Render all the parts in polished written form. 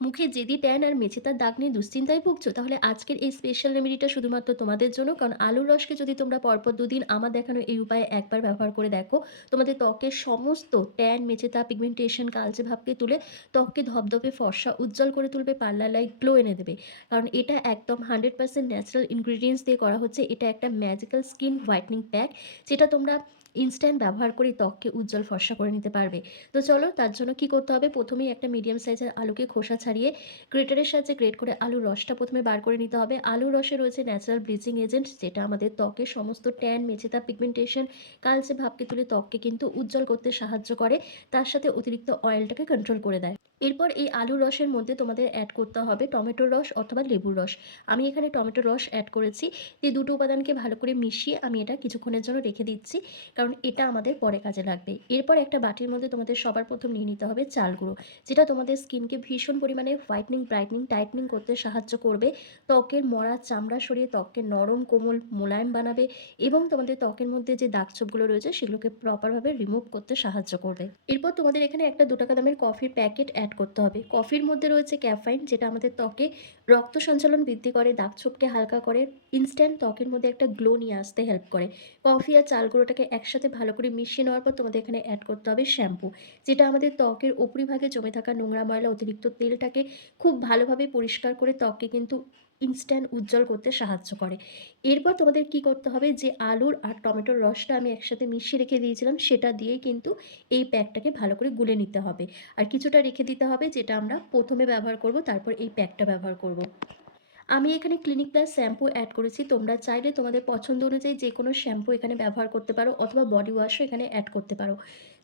মুখে জেদি ট্যান আর মেচেদার দাগ নিয়ে দুশ্চিন্তায় ভুগছো? তাহলে আজকের এই স্পেশাল রেমেডিটা শুধুমাত্র তোমাদের জন্য। কারণ আলুর রসকে যদি তোমরা পরপর ২ দিন আমার দেখানো এই উপায়ে একবার ব্যবহার করে দেখো, তোমাদের ত্বকের সমস্ত ট্যান, মেচেদা, পিগমেন্টেশন, কালচে ভাবকে তুলে ত্বককে ধবধবে ফর্সা উজ্জ্বল করে তুলবে, পার্লার লাইক গ্লো এনে দেবে। কারণ এটা একদম 100% ন্যাচারাল ইনগ্রিডিয়েন্টস দিয়ে করা হচ্ছে। এটা একটা ম্যাজিক্যাল স্কিন হোয়াইটেনিং প্যাক, যেটা তোমরা ইনস্ট্যান্ট ব্যবহার করে ত্বককে উজ্জ্বল ফর্সা করে নিতে পারবে। তো চলো তার জন্য কি করতে হবে, প্রথমেই একটা মিডিয়াম সাইজের আলুকে খোসা ছাড়িয়ে গ্রেটারের সাহায্যে গ্রেট করে আলুর রসটা প্রথমে বার করে নিতে হবে। আলুর রসে রয়েছে ন্যাচারাল ব্লিচিং এজেন্ট, যেটা আমাদের ত্বকের সমস্ত ট্যান, মেচেদা, পিগমেন্টেশন, কালচে ভাবকে তুলে ত্বককে কিন্তু উজ্জ্বল করতে সাহায্য করে। তার সাথে অতিরিক্ত অয়েলটাকে কন্ট্রোল করে দেয়। এরপর এই আলুর রসের মধ্যে তোমাদের অ্যাড করতে হবে টমেটোর রস অথবা লেবুর রস। আমি এখানে টমেটোর রস অ্যাড করেছি। এই দুটো উপাদানকে ভালো করে মিশিয়ে আমি এটা কিছুক্ষণের জন্য রেখে দিচ্ছি, কারণ এটা আমাদের পরে কাজে লাগবে। এরপর একটা বাটির মধ্যে তোমাদের সবার প্রথম নিয়ে নিতে হবে চাল গুঁড়ো, যেটা তোমাদের স্কিনকে ভীষণ পরিমাণে হোয়াইটনিং, ব্রাইটনিং, টাইটনিং করতে সাহায্য করবে। ত্বকের মরা চামড়া সরিয়ে ত্বককে নরম, কোমল, মোলায়েম বানাবে এবং তোমাদের ত্বকের মধ্যে যে দাগছোপগুলো রয়েছে সেগুলোকে প্রপারভাবে রিমুভ করতে সাহায্য করবে। এরপর তোমাদের এখানে একটা ২ টাকা দামের কফির প্যাকেট অ্যাড করতে হবে। কফির মধ্যে রয়েছে ক্যাফাইন, যেটা আমাদের ত্বকে রক্ত সঞ্চালন বৃদ্ধি করে, দাগছোপকে হালকা করে, ইনস্ট্যান্ট ত্বকের মধ্যে একটা গ্লো নিয়ে আসতে হেল্প করে। কফি আর চাল গুঁড়োটাকে একসাথে ভালো করে মিশিয়ে নেওয়ার পর তোমাদের এখানে অ্যাড করতে হবে শ্যাম্পু, যেটা আমাদের ত্বকের উপরিভাগে জমে থাকা নোংরা, ময়লা, অতিরিক্ত তেলটাকে খুব ভালোভাবে পরিষ্কার করে ত্বককে কিন্তু ইনস্ট্যান্ট উজ্জ্বল করতে সাহায্য করে। এরপর তোমাদের কি করতে হবে, যে আলুর আর টমেটোর রসটা আমি একসাথে মিশিয়ে রেখে দিয়েছিলাম সেটা দিয়েই কিন্তু এই প্যাকটাকে ভালো করে গুলে নিতে হবে। আর কিছুটা রেখে দিতে হবে, যেটা আমরা প্রথমে ব্যবহার করব, তারপর এই প্যাকটা ব্যবহার করব। আমি এখানে ক্লিনিক প্লাস শ্যাম্পু অ্যাড করেছি। তোমরা চাইলে তোমাদের পছন্দ অনুযায়ী যে কোনো শ্যাম্পু এখানে ব্যবহার করতে পারো অথবা বডি ওয়াশও এখানে অ্যাড করতে পারো।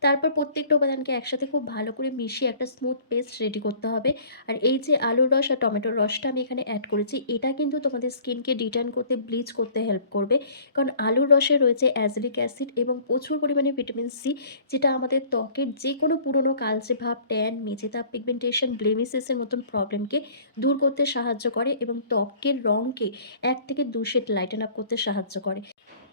তারপর প্রত্যেকটা উপাদানকে একসাথে খুব ভালো করে মিশিয়ে একটা স্মুথ পেস্ট রেডি করতে হবে। আর এই যে আলুর রস আর টমেটোর রসটা আমি এখানে অ্যাড করেছি, এটা কিন্তু তোমাদের স্কিনকে ডিট্যান করতে, ব্লিচ করতে হেল্প করবে। কারণ আলুর রসে রয়েছে অ্যাজলিক অ্যাসিড এবং প্রচুর পরিমাণে ভিটামিন সি, যেটা আমাদের ত্বকের যে কোনো পুরনো কালচে ভাব, ট্যান, মেচেদা, পিগমেন্টেশন, ব্লেমিসেসের মতন প্রবলেমকে দূর করতে সাহায্য করে এবং ত্বকের রঙকে ১ থেকে ২ শেড লাইটেন আপ করতে সাহায্য করে।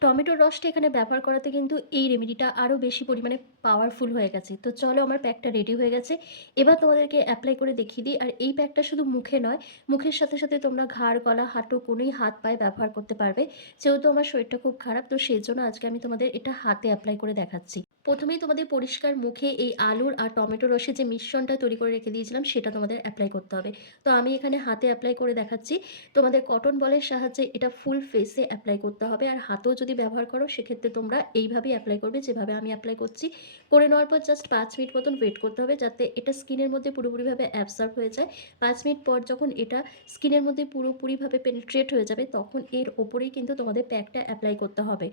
টমেটোর রসটা এখানে ব্যবহার করাতে কিন্তু এই রেমেডিটা আরও বেশি পরিমাণে পাওয়ারফুল হয়ে গেছে। তো চলো, আমার প্যাকটা রেডি হয়ে গেছে। এবার তোমাদেরকে অ্যাপ্লাই করে দেখিয়ে দিই। আর এই প্যাকটা শুধু মুখে নয়, মুখের সাথে সাথে তোমরা ঘাড়, গলা, হাঁটু, কনুই, হাত, পায়ে ব্যবহার করতে পারবে। যেহেতু আমার শরীরটা খুব খারাপ, তো সেজন্য আজকে আমি তোমাদের এটা হাতে অ্যাপ্লাই করে দেখাচ্ছি। প্রথমেই তোমাদের পরিষ্কার মুখে এই আলুর আর টমেটো রসের যে মিশ্রণটা তৈরি করে রেখে দিয়েছিলাম সেটা তোমাদের অ্যাপ্লাই করতে হবে। তো আমি এখানে হাতে অ্যাপ্লাই করে দেখাচ্ছি। তোমাদের কটন বলের সাহায্যে এটা ফুল ফেসে অ্যাপ্লাই করতে হবে। আর হাতেও যদি ব্যবহার করো সেক্ষেত্রে তোমরা এইভাবেই অ্যাপ্লাই করবে, যেভাবে আমি অ্যাপ্লাই করছি। করে নেওয়ার পর জাস্ট ৫ মিনিট মতন ওয়েট করতে হবে, যাতে এটা স্কিনের মধ্যে পুরোপুরিভাবে অ্যাবসর্ব হয়ে যায়। ৫ মিনিট পর যখন এটা স্কিনের মধ্যে পুরোপুরিভাবে পেনিট্রেট হয়ে যাবে, তখন এর ওপরেই কিন্তু তোমাদের প্যাকটা অ্যাপ্লাই করতে হবে।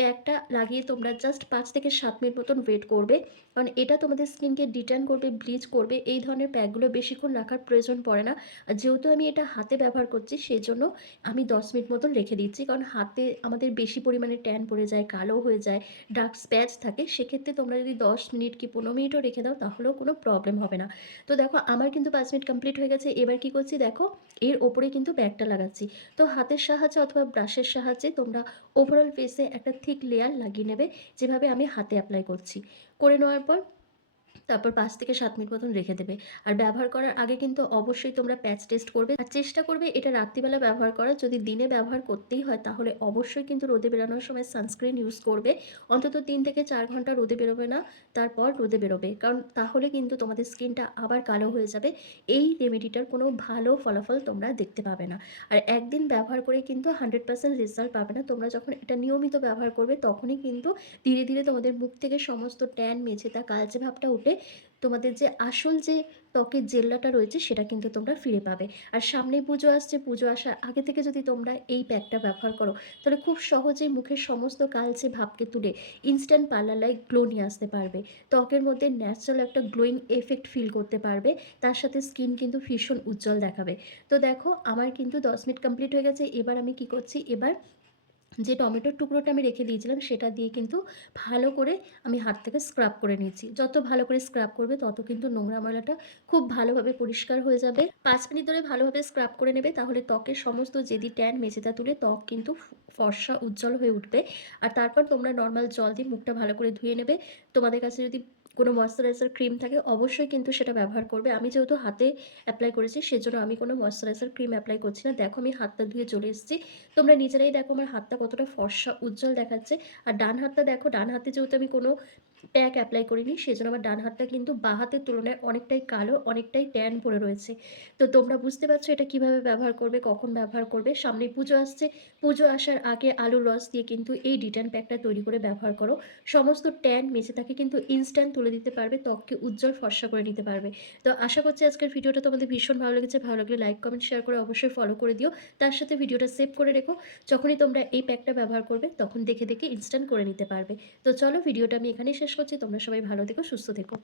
প্যাকটা লাগিয়ে তোমরা জাস্ট ৫ থেকে ৭ মিনিট মতন ওয়েট করবে। কারণ এটা তোমাদের স্কিনকে ডিট্যান করবে, ব্লিচ করবে। এই ধরনের প্যাকগুলো বেশিক্ষণ রাখার প্রয়োজন পড়ে না। আর যেহেতু আমি এটা হাতে ব্যবহার করছি, সেজন্য আমি ১০ মিনিট মতন রেখে দিচ্ছি। কারণ হাতে আমাদের বেশি পরিমাণে ট্যান পড়ে যায়, কালো হয়ে যায়, ডার্ক স্প্যাচ থাকে। সেক্ষেত্রে তোমরা যদি ১০ মিনিট কি ১৫ মিনিটও রেখে দাও, তাহলেও কোনো প্রবলেম হবে না। তো দেখো, আমার কিন্তু ৫ মিনিট কমপ্লিট হয়ে গেছে। এবার কি করছি দেখো, এর ওপরে কিন্তু প্যাকটা লাগাচ্ছি। তো হাতের সাহায্যে অথবা ব্রাশের সাহায্যে তোমরা ওভারঅল ফেসে একটা থিক লেয়ার লাগিয়ে নেবে, যেভাবে আমি হাতে অ্যাপ্লাই করছি। করে নেওয়ার পর তারপর ৫ থেকে ৭ মিনিট মতন রেখে দেবে। আর ব্যবহার করার আগে কিন্তু অবশ্যই তোমরা প্যাচ টেস্ট করবে। আর চেষ্টা করবে এটা রাত্রিবেলা ব্যবহার করার। যদি দিনে ব্যবহার করতেই হয়, তাহলে অবশ্যই কিন্তু রোদে বেরোনোর সময় সানস্ক্রিন ইউজ করবে। অন্তত ৩ থেকে ৪ ঘন্টা রোদে বেরোবে না, তারপর রোদে বেরোবে। কারণ তাহলে কিন্তু তোমাদের স্কিনটা আবার কালো হয়ে যাবে। এই রেমেডিটার কোনো ভালো ফলাফল তোমরা দেখতে পাবে না। আর একদিন ব্যবহার করে কিন্তু 100% রেজাল্ট পাবে না। তোমরা যখন এটা নিয়মিত ব্যবহার করবে, তখনই কিন্তু ধীরে ধীরে তোমাদের মুখ থেকে সমস্ত ট্যান, মেচেদা, কালচে ভাবটা উঠে তোমাদের যে আসল যে ত্বকের জেল্লাটা রয়েছে সেটা কিন্তু তোমরা ফিরে পাবে। আর সামনেই পুজো আসছে, পুজো আসার আগে থেকে যদি তোমরা এই প্যাকটা ব্যবহার করো, তাহলে খুব সহজেই মুখের সমস্ত কালচে ভাবকে তুলে ইনস্ট্যান্ট পার্লার লাইক গ্লো নিয়ে আসতে পারবে। ত্বকের মধ্যে ন্যাচারাল একটা গ্লোয়িং এফেক্ট ফিল করতে পারবে। তার সাথে স্কিন কিন্তু ভীষণ উজ্জ্বল দেখাবে। তো দেখো, আমার কিন্তু ১০ মিনিট কমপ্লিট হয়ে গেছে। এবার আমি কি করছি, এবার যে টমেটোর টুকরোটা আমি রেখে দিয়েছিলাম সেটা দিয়ে কিন্তু ভালো করে আমি হাত থেকে স্ক্রাব করে নিয়েছি। যত ভালো করে স্ক্রাব করবে, তত কিন্তু নোংরা ময়লাটা খুব ভালোভাবে পরিষ্কার হয়ে যাবে। ৫ মিনিট ধরে ভালোভাবে স্ক্রাব করে নেবে, তাহলে ত্বকের সমস্ত জেদি ট্যান, মেচেদা তুলে ত্বক কিন্তু ফর্সা উজ্জ্বল হয়ে উঠবে। আর তারপর তোমরা নর্মাল জল দিয়ে মুখটা ভালো করে ধুয়ে নেবে। তোমাদের কাছে যদি কোনো ময়েশ্চারাইজার ক্রিম থাকে অবশ্যই কিন্তু সেটা ব্যবহার করবে। আমি যেহেতু হাতে এপ্লাই করেছি সেজন্য আমি কোনো ময়েশ্চারাইজার ক্রিম এপ্লাই করছি না। দেখো আমি হাতটা ধুয়ে চলে এসেছি। তোমরা নিজেরাই দেখো আমার হাতটা কতটা ফর্সা উজ্জ্বল দেখাচ্ছে। আর ডান হাতটা দেখো, ডান হাতে যেহেতু আমি কোনো প্যাক এপ্লাই করিনি সেজন্য আমার ডান হাতটা কিন্তু বাঁ হাতের তুলনায় অনেকটাই কালো, অনেকটাই ট্যান পড়ে রয়েছে। তো তোমরা বুঝতে পারছো এটা কিভাবে ব্যবহার করবে, কখন ব্যবহার করবে। সামনে পুজো আসছে। পুজো আসার আগে আলুর রস দিয়ে কিন্তু এই ডিট্যান প্যাকটা তৈরি করে ব্যবহার করো। সমস্ত ট্যান মেঝে থাকে কিন্তু ইনস্ট্যান্ট তুলে দিতে পারবে, ত্বককে উজ্জ্বল ফর্সা করে নিতে পারবে। তো আশা করছি আজকের ভিডিওটা তোমাদের ভীষণ ভালো লেগেছে। ভালো লাগলে লাইক, কমেন্ট, শেয়ার করে অবশ্যই ফলো করে দিও। তার সাথে ভিডিওটা সেভ করে রেখো। যখনই তোমরা এই প্যাকটা ব্যবহার করবে তখন দেখে ইনস্ট্যান্ট করে নিতে পারবে। তো চলো ভিডিওটা আমি এখানেই শেষ করছি। তোমরা সবাই ভালো থেকো, সুস্থ থেকো।